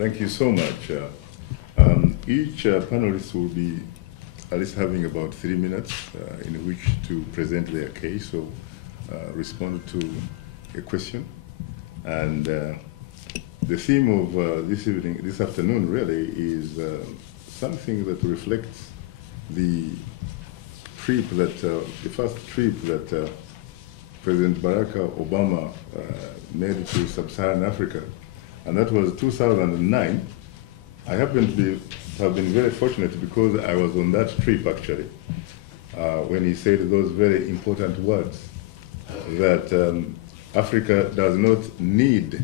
Thank you so much. Each panelist will be at least having about 3 minutes in which to present their case or respond to a question. And the theme of this afternoon really is something that reflects the trip that, the first trip that President Barack Obama made to sub-Saharan Africa, and that was 2009. I happen to have been very fortunate because I was on that trip actually, when he said those very important words, that Africa does not need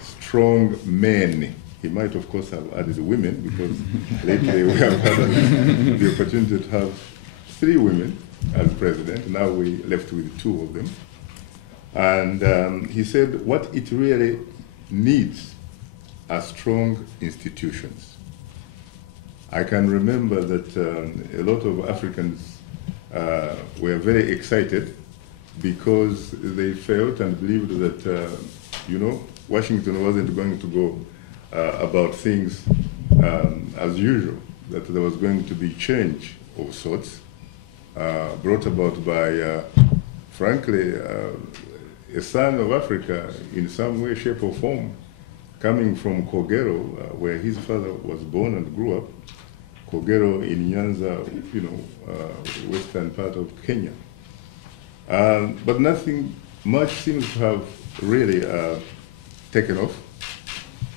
strong men. He might of course have added women, because lately we have had the opportunity to have 3 women as president. Now we left with 2 of them. And he said what it really needs are strong institutions. I can remember that a lot of Africans were very excited because they felt and believed that, Washington wasn't going to go about things as usual, that there was going to be change of sorts brought about by, frankly, a son of Africa in some way, shape or form, coming from Kogero, where his father was born and grew up. Kogero in Nyanza, western part of Kenya. But nothing much seems to have really taken off.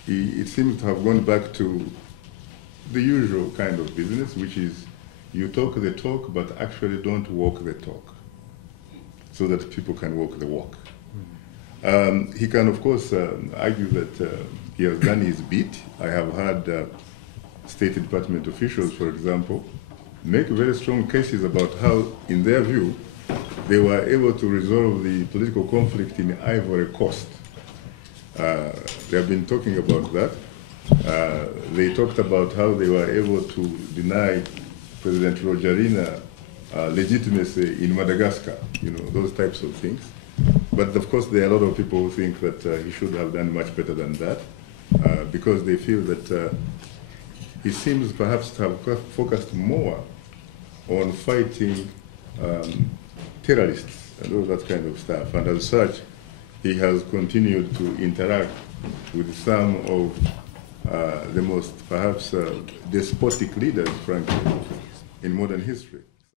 It seems to have gone back to the usual kind of business, which is you talk the talk, but actually don't walk the talk, so that people can walk the walk. He can, of course, argue that he has done his bit. I have heard State Department officials, for example, make very strong cases about how, in their view, they were able to resolve the political conflict in Ivory Coast. They have been talking about that. They talked about how they were able to deny President Rojarina legitimacy in Madagascar, those types of things. But of course, there are a lot of people who think that he should have done much better than that, because they feel that he seems perhaps to have focused more on fighting terrorists and all that kind of stuff. And as such, he has continued to interact with some of the most perhaps despotic leaders, frankly, in modern history.